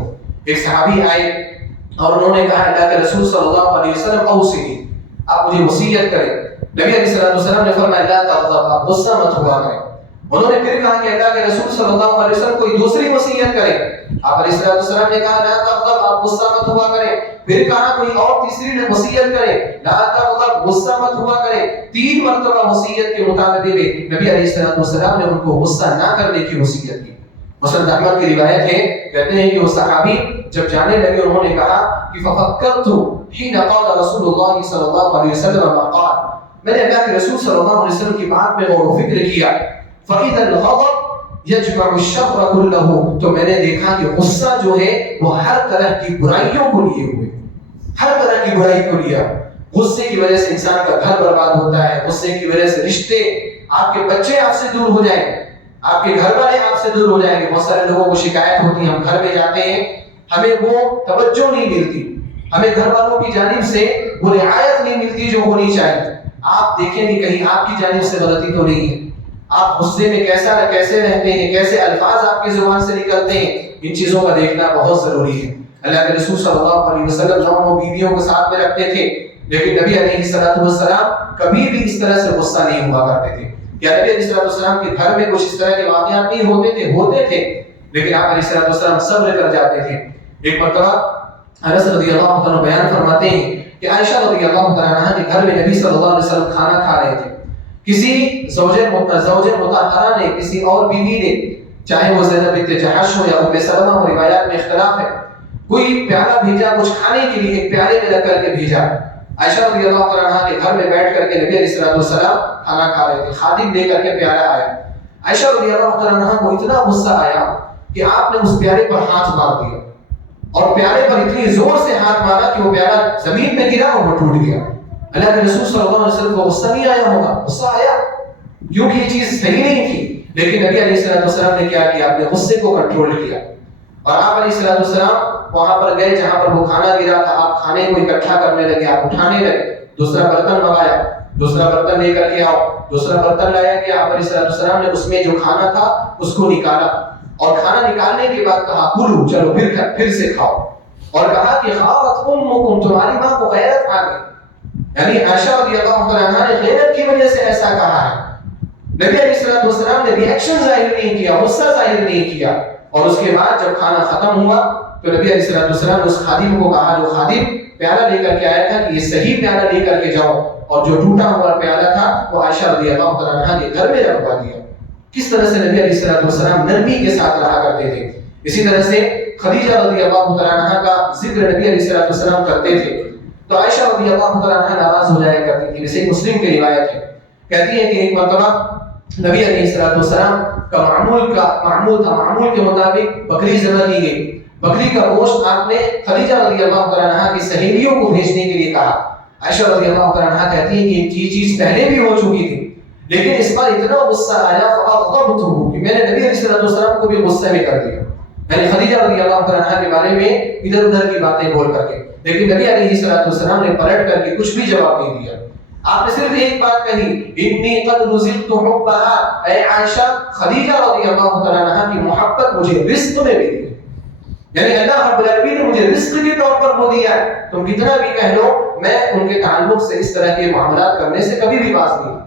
ایک صحابی آئے اور انہوں نے کہا اللہ کے رسول صلی اللہ علیہ وسلم اوصنی، آپ مجھے وصیت کریں. نبی علیہ السلام نے فرمایا لا تغضب، آپ غصہ مت ہوا کریں. انہوں نے پھر کہا کہ اللہ کے رسول صلی اللہ علیہ وسلم کوئی دوسری وصیت کریں. آپ علیہ السلام نے کہا لا تغضب، آپ غصہ مت ہوا کریں. پھر کہا کوئی اور تیسری نے وصیت کرے لا تغضب، غصہ مت ہوا کرے. 3 مرتبہ وصیت کے مطابق نبی علیہ السلام نے ان کو غصہ نہ کرنے کی وصیت کی. مسند احمد کی روایت ہے، کہتے ہیں کہ وہ صحابی جب جانے لگے انہوں نے کہا کہ ففکرت حين قال رسول اللہ صلی اللہ علیہ وسلم ما قال، میں نے اللہ کے رسول صلی اللہ علیہ وسلم کی بات میں غور و فکر کیا. فإذا الغضب يجمع الشر كله، تو میں نے دیکھا کہ غصہ جو ہے وہ ہر طرح کی برائیوں کو لیے ہوئے، ہر طرح کی برائی کو لیا. غصے کی وجہ سے انسان کا گھر برباد ہوتا ہے، غصے کی وجہ سے رشتے، آپ کے بچے آپ سے دور ہو جائیں، آپ کے گھر والے آپ سے دور ہو جائیں گے. بہت سارے لوگوں کو شکایت ہوتی ہے، ہم گھر میں جاتے ہیں ہمیں وہ توجہ نہیں ملتی، ہمیں گھر والوں کی جانب سے وہ رعایت نہیں ملتی جو ہونی چاہیے. آپ دیکھیں کہ کہیں آپ کی جانب سے غلطی تو نہیں ہے. آپ غصے میں کیسے رہتے ہیں، کیسے الفاظ آپ کی زبان سے نکلتے ہیں، ان چیزوں کا دیکھنا بہت ضروری ہے. اللہ کے رسول صلی اللہ علیہ وسلم نو بیویوں کو ساتھ میں رکھتے تھے، لیکن نبی علیہ السلام کبھی بھی اس طرح سے غصہ نہیں ہوا کرتے تھے. یا نبی علیہ السلام کے گھر میں کچھ اس طرح کے واقعات نہیں ہوتے تھے لیکن آپ علیہ السلام صبر کر جاتے تھے. ایک مرتبہ انس رضی اللہ عنہ بیان فرماتے ہیں کہ عائشہ رضی اللہ عنہا کے گھر میں نبی صلی اللہ علیہ وسلم کھانا کھا رہے تھے. کسی زوج مطہرہ نے، کسی اور بیوی نے، چاہے وہ زینب بنت جحش ہو یا ام سلمہ ہو، روایات میں اختلاف ہے، کوئی پیالہ بھیجا کچھ کھانے کے لیے، ایک پیالے میں رکھ کر کے بھیجا. عائشہ رضی اللہ عنہا کے گھر میں بیٹھ کر کے نبی علیہ السلام کھانا کھا رہے تھے، خادم لے کر کے پیالہ آیا. عائشہ رضی اللہ عنہا کو اتنا غصہ آیا کہ آپ نے اس پیالے پر ہاتھ مار دیا، اور پیالے پر اتنی زور سے ہاتھ مارا کہ وہ پیالہ زمین پہ گرا اور وہ ٹوٹ گیا. اللہ کے رسول صلی اللہ علیہ وسلم کو غصہ نہیں آیا ہوگا؟ غصہ آیا کیونکہ یہ چیز صحیح نہیں تھی. لیکن نبی علیہ السلام نے کیا کیا؟ اپنے غصے کو کنٹرول کیا، اور آپ علیہ السلام وہاں پر گئے جہاں پر وہ کھانا گرا تھا. آپ کھانے کو اکٹھا کرنے لگے، آپ اٹھانے لگے، دوسرا برتن منگایا، دوسرا برتن لے کر کے آؤ. دوسرا برتن لایا گیا. آپ علیہ السلام نے اس میں جو کھانا تھا اس کو نکالا اور کھانا نکالنے کے بعد کہا کلو, چلو پھر سے کھاؤ. اور کہا کہ خافت امکم, تمہاری ماں کو غیرت آ گئی. یعنی عائشہ رضی اللہ عنہا نے غیرت کی وجہ سے ایسا کہا ہے. نبی علیہ السلام نے ریئیکشن ظاہر نہیں کیا, غصہ ظاہر نہیں کیا. اور اس کے بعد جب کھانا ختم ہوا تو نبی علیہ السلام نے اس خادم کو کہا, جو خادم پیالہ لے کر کے آیا تھا, کہ یہ صحیح پیالہ لے کر کے جاؤ, اور جو ٹوٹا ہوا پیالہ تھا وہ عائشہ رضی اللہ عنہا کے گھر میں رکھوا دیا. کس طرح سے نبی علیہ السلام نرمی کے ساتھ رہا کرتے تھے. اسی طرح سے خدیجہ رضی اللہ عنہا کا ذکر نبی علیہ السلام کرتے تھے تو عائشہ رضی اللہ عنہا ناراض ہو جایا کرتی تھی. جیسے مسلم کی روایت ہے, کہتی ہے کہ ایک مرتبہ نبی علیہ السلام کا معمول کے مطابق بکری ذبح کی گئی. بکری کا گوشت آپ نے خدیجہ رضی اللہ عنہا کی سہیلیوں کو بھیجنے کے لیے کہا. عائشہ رضی اللہ عنہا کہتی ہے کہ یہ چیز پہلے بھی ہو چکی تھی, لیکن اس پر اتنا غصہ آیا فاغضبته کہ میں نے نبی علیہ السلام کو بھی غصے میں کر دیا. یعنی خدیجہ رضی اللہ عنہا کے بارے میں ادھر ادھر کی باتیں بول کر کے, لیکن نبی علیہ السلام نے پلٹ کر کے کچھ بھی جواب نہیں دیا. آپ نے صرف ایک بات کہی, انی قد رزقت حبها, اے عائشہ خدیجہ رضی اللہ عنہا کی محبت مجھے رزق میں ملی. یعنی اللہ رب العالمین نے مجھے رزق کے طور پر وہ دیا ہے. تم کتنا بھی کہہ لو, میں ان کے تعلق سے اس طرح کے معاملات کرنے سے کبھی بھی باز نہیں.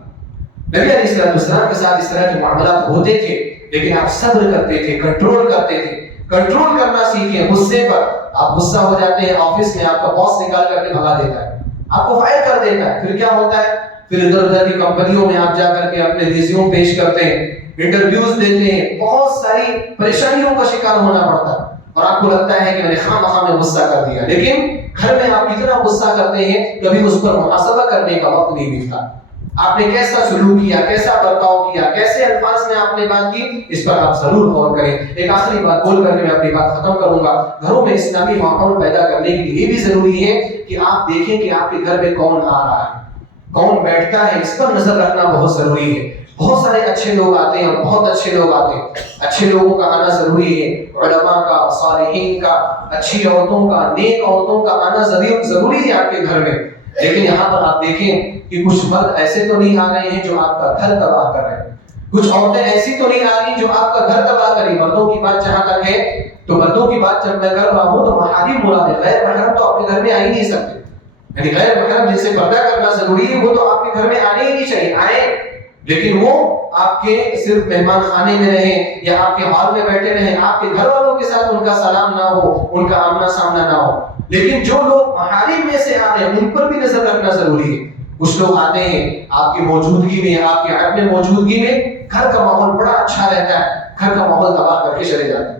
نبی علیہ السلام کے ساتھ اس طرح کے معاملات ہوتے تھے, لیکن آپ صبر کرتے تھے, کنٹرول کرتے تھے. کنٹرول کرنا سیکھیں غصے پر. آپ غصہ ہو جاتے ہیں, آفس میں آپ کا باس نکال کر کے بھگا دیتا ہے, آپ کو فائر کر دیتا ہے. پھر کیا ہوتا ہے, پھر ادھر ادھر کی کمپنیوں میں آپ جا کر کے اپنے ریزیوم پیش کرتے ہیں, انٹرویوز دیتے ہیں, بہت ساری پریشانیوں کا شکار ہونا پڑتا ہے, اور آپ کو لگتا ہے کہ میں نے خواہ میں غصہ کر دیا. لیکن گھر میں آپ اتنا غصہ کرتے ہیں, کبھی اس پر محاسبہ کرنے کا وقت نہیں ملتا. آپ نے کیسا سلوک کیا, کیسا برتاؤ کیا, کیسے الفاظ میں آپ نے بات کی, اس پر آپ ضرور غور کریں. ایک آخری بات بول کر کے میں اپنی بات ختم کروں گا. گھروں میں اسلامی ماحول پیدا کرنے کے لیے یہ بھی ضروری ہے کہ آپ دیکھیں کہ آپ کے گھر میں کون آ رہا ہے, کون بیٹھتا ہے, اس پر نظر رکھنا بہت ضروری ہے. بہت سارے اچھے لوگ آتے ہیں اور بہت اچھے لوگ آتے ہیں. اچھے لوگوں کا آنا ضروری ہے, علماء کا, صالحین کا, اچھی عورتوں کا, نیک عورتوں کا آنا ضروری ہے آپ کے گھر میں. لیکن یہاں پر آپ دیکھیں کہ کچھ مرد ایسے تو نہیں آ رہے ہیں جو آپ کا گھر تباہ کر رہے ہیں, کچھ عورتیں ایسی تو نہیں آ رہی جو آپ کا گھر تباہ کریں. مردوں کی بات جہاں تک ہے تو مردوں کی بات جب میں کر رہا ہوں تو محارم مراد ہے, غیر محرم تو اپنے گھر میں آ ہی نہیں سکتے. یعنی غیر محرم جن سے پردہ کرنا ضروری ہے وہ تو آپ کے گھر میں آنے ہی نہیں چاہیے. آئے لیکن وہ آپ کے صرف مہمان خانے میں رہیں یا آپ کے ہال میں بیٹھے رہیں, آپ کے گھر والوں کے ساتھ ان کا سلام نہ ہو, ان کا آمنا سامنا نہ ہو. لیکن جو لوگ محارم میں سے آ رہے ہیں ان پر بھی نظر رکھنا ضروری ہے. کچھ لوگ آتے ہیں آپ کی موجودگی میں, آپ کے عدم موجودگی میں گھر کا ماحول بڑا اچھا رہتا ہے, گھر کا ماحول تباہ کر کے چلے جاتے ہیں,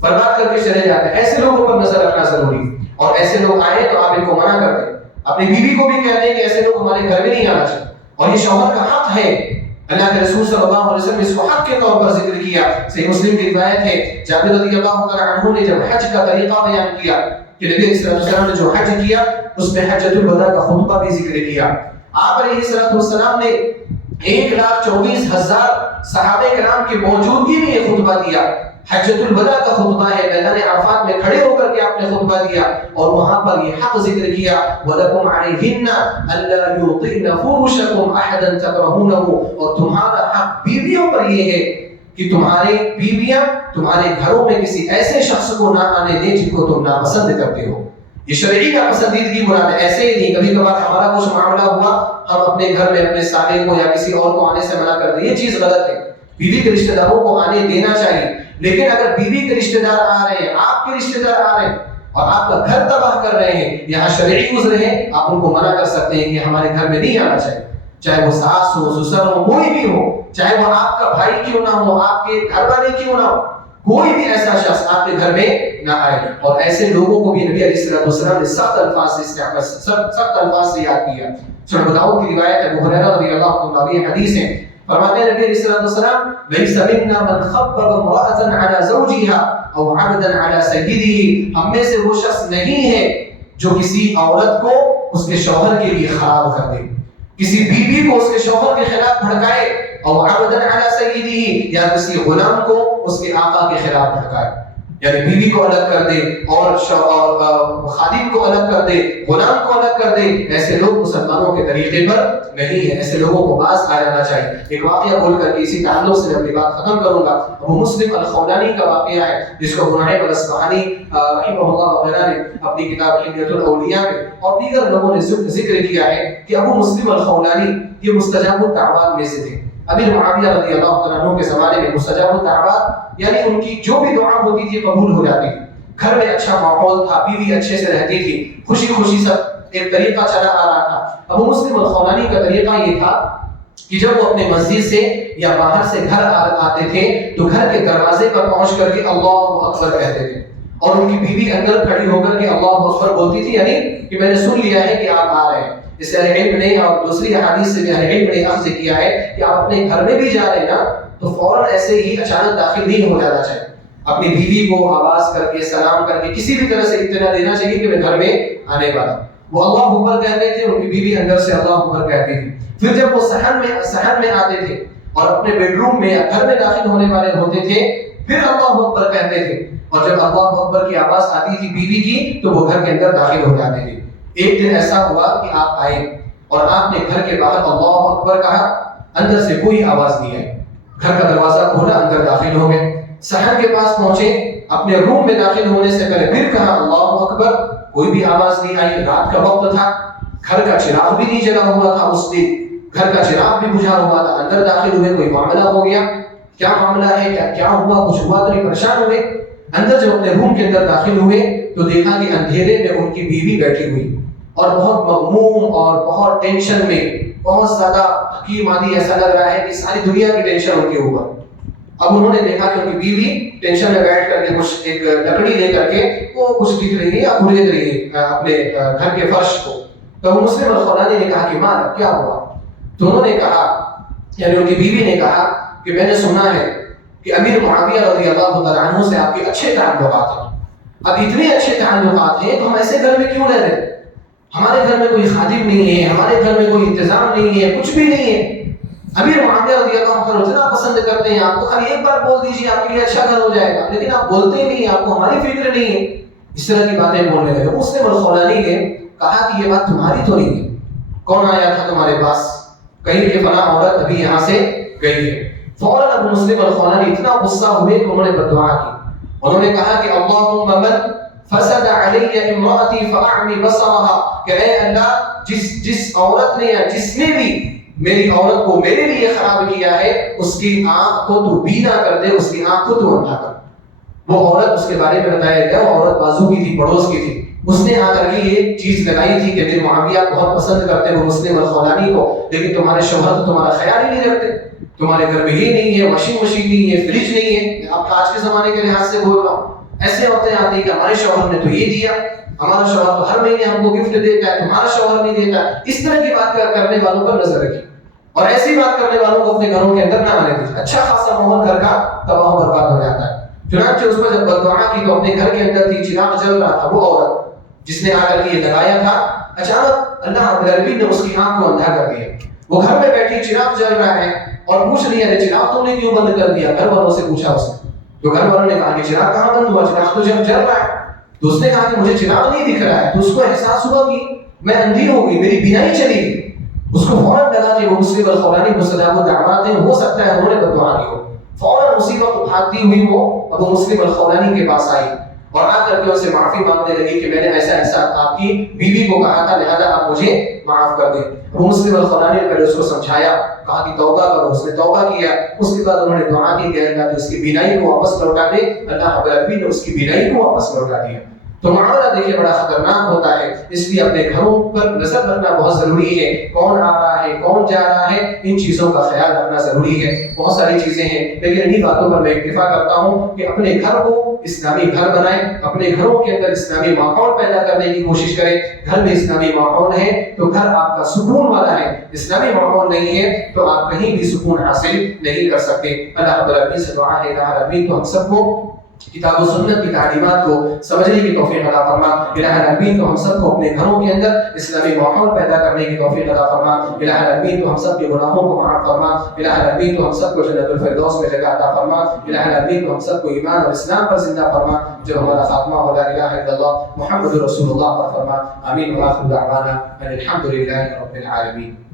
برباد کر کے چلے جاتے ہیں. ایسے لوگوں پر نظر رکھنا ضروری ہے. اور ایسے لوگ آئے تو آپ ان کو منع کر دیں. اپنی بیوی کو بھی کہتے ہیں کہ ایسے لوگ ہمارے گھر میں نہیں آنا چاہیے, اور یہ شوہر کا حق ہے. اللہ کے رسول صلی اللہ علیہ وسلم نے اس کو حق کے طور پر ذکر کیا. صحیح مسلم کی روایت ہے, جابر رضی اللہ عنہ نے جب حج کا طریقہ بیان کیا کہ نبی علیہ السلام نے جو حج کیا اس میں حجۃ الوداع کا خطبہ بھی ذکر کیا. آپ علیہ السلام نے 1,24,000 صحابہ کرام کی موجودگی میں یہ خطبہ دیا. حجۃ الوداع کا خطبہ ہے, میدان عرفات میں کھڑے ہو کر کے آپ نے خطبہ دیا اور وہاں پر یہ حق ذکر کیا, وَلَكُمْ عَلَيْهِنَّ أَلَّا يُطِئْنَ فُرُوشَكُمْ أَحَدًا تَكْرَهُونَهُ. اور تمہارا حق بیویوں پر یہ ہے کہ تمہاری بیویاں تمہارے گھروں میں کسی ایسے شخص کو نہ آنے دیں جن کو تم ناپسند کرتے ہو. یہ شرعی کا پسندیدگی مراد ہے. ایسے ہی نہیں کبھی کبھار ہمارا کچھ معاملہ ہوا, ہم اپنے گھر میں اپنے سالے کو یا کسی اور کو آنے سے منع کر دیں, یہ چیز غلط ہے. بیوی کے رشتہ داروں کو آنے دینا چاہیے. لیکن اگر بیوی کے رشتہ دار آ رہے ہیں, آپ کے رشتہ دار آ رہے ہیں اور آپ کا گھر تباہ کر رہے ہیں, یہاں شرعی عذر ہے, آپ ان کو منع کر سکتے ہیں کہ ہمارے گھر میں نہیں آنا چاہیے. چاہے وہ ساس ہو, سسر ہو, کوئی بھی ہو, چاہے وہ آپ کا بھائی کیوں نہ ہو, آپ کے گھر والے کیوں نہ ہو, کوئی بھی ایسا شخص آپ کے گھر میں نہ آئے. اور ایسے لوگوں کو بھی نبی علیہ السلام نے سخت الفاظ سے یاد کیا. سنن داؤد کی روایت ہے, ابو ہریرہ رضی اللہ عنہ کی حدیث ہے, فرماتے ہیں نبی علیہ السلام, ليس منا من خبب امرأة على زوجها او عبدا على سيده. ہم میں سے وہ شخص نہیں ہے جو کسی عورت کو اس کے شوہر کے لیے خراب کر دے, کسی بیوی کو اس کے شوہر کے خلاف بھڑکائے, اور عبدا علی سیدہ, یا کسی غلام کو اس کے آقا کے خلاف بھڑکائے. یعنی بیوی کو الگ کر دے اور خادم کو الگ کر دے، غلام کو الگ کر دے، ایسے لوگ مسلمانوں کے طریقے پر نہیں ہے، ایسے لوگوں کو باز آ جانا چاہیے۔ ایک واقعہ بول کر کے اسی تعلق سے میں اپنی بات ختم کروں گا۔ ابو مسلم الخولانی کا واقعہ ہے جس کو ابو نعیم الاصفہانی رحمہ اللہ وغیرہ نے اپنی کتاب حلیۃ الاولیاء میں اور دیگر لوگوں نے ذکر کیا ہے کہ ابو مسلم الخولانی یہ مستجاب الدعوات میں سے تھے۔ امیر معاویہ رضی اللہ تعالیٰ عنہ کے زمانے میں مستجاب الدعوات یعنی ان کی جو بھی دعا ہوتی تھی قبول ہو جاتی تھی، گھر میں اچھا ماحول تھا، بیوی اچھے سے رہتی تھی، خوشی خوشی سب ایک طریقہ چلا آ رہا تھا۔ ابو مسلم الخولانی کا طریقہ یہ تھا کہ جب وہ اپنے مسجد سے یا باہر سے گھر آتے تھے تو گھر کے دروازے پر پہنچ کر کے اللہ اکبر کہتے تھے، اور ان کی بیوی اندر کھڑی ہو کر کے اللہ اکبر بولتی تھی، یعنی کہ میں نے سن لیا ہے کہ آپ آ رہے ہیں۔ اس سے اہل علم نے اور دوسری احادیث سے بھی اہل علم نے اخذ کیا ہے کہ آپ اپنے گھر میں بھی جا رہے ہیں نا تو فوراً ایسے ہی اچانک داخل نہیں ہو جانا چاہیے، اپنی بیوی کو آواز کر کے سلام کر کے کسی بھی طرح سے اطلاع دینا چاہیے کہ میں گھر میں آنے والا۔ وہ اللہ اکبر کہتے تھے، ان کی بیوی اندر سے اللہ اکبر کہتی تھی۔ پھر جب وہ صحن میں آتے تھے اور اپنے بیڈ روم میں یا گھر میں داخل ہونے والے ہوتے تھے پھر اللہ اکبر کہتے تھے، اور جب اللہ اکبر کی آواز آتی تھی بیوی کی تو وہ گھر کے اندر داخل ہو جاتے تھے۔ ایک دن ایسا ہوا کہ آپ آئے اور آپ نے گھر کے باہر اللہ اکبر کہا، اندر سے کوئی آواز نہیں آئی، گھر کا دروازہ کھولا، اندر داخل ہو گئے، صحن کے پاس پہنچے، اپنے روم میں داخل ہونے سے پہلے پھر کہا اللہ اکبر، کوئی بھی آواز نہیں آئی۔ رات کا وقت تھا، گھر کا چراغ بھی نہیں جلا ہوا تھا، اس دن گھر کا چراغ بھی بجھا ہوا تھا۔ اندر داخل ہوئے، کوئی معاملہ ہو گیا، کیا معاملہ ہے، کیا ہوا، کچھ ہوا تو نہیں، پریشان ہوئے۔ اندر جب اپنے روم کے اندر داخل ہوئے تو دیکھا کہ اندھیرے میں ان کی بیوی بیٹھی ہوئی اور بہت مغموم اور بہت ٹینشن میں، بہت زیادہ حکیم آدھی، ایسا لگ رہا ہے کہ ساری دنیا کی ٹینشن ان کے اوپر۔ اب انہوں نے دیکھا کہ ان کی بیوی ٹینشن میں بیٹھ کر کے کچھ ایک لکڑی لے کر کے وہ کچھ دکھ رہی ہے یا گھڑ رہی ہے اپنے گھر کے فرش کو۔ تو مسلم الخولانی نے کہا کہ ماں کیا ہوا؟ تو انہوں نے کہا، یعنی ان کی بیوی نے کہا کہ میں نے سنا ہے کہ امیر معاویہ رضی اللہ تعالیٰ عنہ سے آپ کے اچھے تعلقات ہیں، اب اتنے اچھے تعلقات ہیں تو ہم ایسے گھر میں کیوں رہ رہے ہیں؟ ہمارے گھر میں کوئی خادم نہیں ہے، ہمارے گھر میں کوئی انتظام نہیں ہے، کچھ بھی نہیں ہے۔ امیر معاویہ رضی اللہ عنہ اتنا پسند کرتے ہیں آپ کو، خالی ایک بار بول دیجیے آپ کے لیے اچھا گھر ہو جائے گا، لیکن آپ بولتے ہی نہیں، آپ کو ہماری فکر نہیں ہے۔ اس طرح کی باتیں بولنے لگے۔ مسلم الخولانی نے کہا کہ یہ بات تمہاری تو نہیں ہے، کون آیا تھا تمہارے پاس؟ کہیں کہ فلاں عورت ابھی یہاں سے گئی ہے۔ فوراً ابو مسلم الخولانی اتنا غصہ ہوئے کہ انہوں نے بددعا کی، انہوں نے کہا کہ اللہم من فسد علی امراتی فاعمی بصرها، کہ اے اللہ جس عورت نے یا جس نے بھی میری عورت کو میرے لیے خراب کیا ہے اس کی آنکھ کو تو بینا کر دے، اس کی آنکھ کو تو اندھا کر۔ وہ عورت، اس کے بارے میں بتایا گیا، وہ عورت بازو کی تھی، پڑوس کی تھی، اس نے آ کر کے یہ چیز لگائی تھی کہ امیر معاویہ بہت پسند کرتے وہ مسلم الخولانی کو، لیکن تمہارے شوہر تو تمہارا خیال ہی نہیں رکھتے، تمہارے گھر میں یہ نہیں ہے، واشنگ مشین نہیں ہے، فریج نہیں ہے۔ اب آج کے زمانے کے لحاظ سے بول رہا ہوں، ایسے عورتیں آتی ہیں کہ ہمارے شوہر نے تو یہ دیا، ہمارا شوہر تو ہر مہینے ہم کو گفٹ دیتا ہے، تمہارا شوہر نہیں دیتا۔ اس طرح کی بات کرنے والوں پر نظر رکھیے، اور ایسی بات کرنے والوں کو اپنے گھروں کے اندر نہ آنے دیجیے۔ اچھا خاصا ماحول گھر کا تباہ و برباد ہو جاتا ہے۔ چنانچہ اس پر جب بددعا کی تو اپنے گھر کے اندر تھی، چراغ جل رہا تھا، وہ عورت جس نے آ کر کے یہ لگایا تھا، اچانک اللہ رب العالمین نے اس کی آنکھ کو اندھا کر دیا۔ وہ گھر میں بیٹھی، چراغ جل رہا ہے اور پوچھ رہی ہے چراغ تم نے کیوں بند کر دیا؟ گھر والوں سے پوچھا اس نے، تو گھر والوں نے کہا کہ چراغ کہاں بند ہوا، چراغ تو جب جل رہا ہے۔ تو اس نے کہا کہ مجھے چراغ نہیں دکھ رہا ہے۔ تو اس کو احساس ہوا کہ میں اندھی ہو گئی، میری بینائی چلی گئی۔ اس کو فوراً لگا کہ وہ مسلم الخولانی مستجاب الدعوات ہیں، ہو سکتا ہے انہوں نے بددعا کی ہو۔ فوراً اسی وقت بھاگتی ہوئی وہ ابو مسلم الخولانی کے پاس آئی اور آ کر کے ان سے معافی مانگنے لگی کہ میں نے ایسا ایسا آپ کی بیوی کو کہا تھا، لہذا آپ مجھے معاف کر دیں۔ ابو مسلم الخولانی نے پہلے اس کو سمجھایا، کہا کہ توبہ کرو، اس نے توبہ کیا۔ اس کے بعد انہوں نے دعا کی کہ اللہ تو اس کی بینائی کو واپس لوٹا دے۔ اللہ رب العالمین نے اس کی بینائی کو واپس لوٹا دیا۔ تو معاملہ دیکھیے بڑا خطرناک ہوتا ہے، اس لیے اپنے گھروں پر نظر رکھنا بہت ضروری ہے۔ کون آ رہا ہے، کون جا رہا ہے، ان چیزوں کا خیال رکھنا ضروری ہے۔ بہت ساری چیزیں ہیں، لیکن انہی باتوں پر میں اکتفا کرتا ہوں کہ اپنے گھر کو اسلامی گھر بنائیں، اپنے گھروں کے اندر اسلامی ماحول پیدا کرنے کی کوشش کریں۔ گھر میں اسلامی ماحول ہے تو گھر آپ کا سکون والا ہے، اسلامی ماحول نہیں ہے تو آپ کہیں بھی سکون حاصل نہیں کر سکتے۔ اللہ رب العالمین سے دعا ہے الہ العالمین تو ہم سب کو کتاب و سنت کی تعلیمات کو سمجھنے کی توفیق عطا فرما۔ الہ العالمین تو ہم سب کو اپنے گھروں کے اندر اسلامی ماحول پیدا کرنے کی توفیق عطا فرما۔ الہ العالمین تو ہم سب کے گناہوں کو معاف فرما۔ الہ العالمین تو ہم سب کو جنت الفردوس میں جگہ عطا فرما۔ الہ العالمین تو ہم سب کو ایمان اور اسلام پر زندہ فرما، جو ہمارا خاتمہ ہو لا الہ الا اللہ محمد رسول اللہ پر فرما۔ آمین۔ وآخر دعوانا ان الحمد للہ رب العالمین۔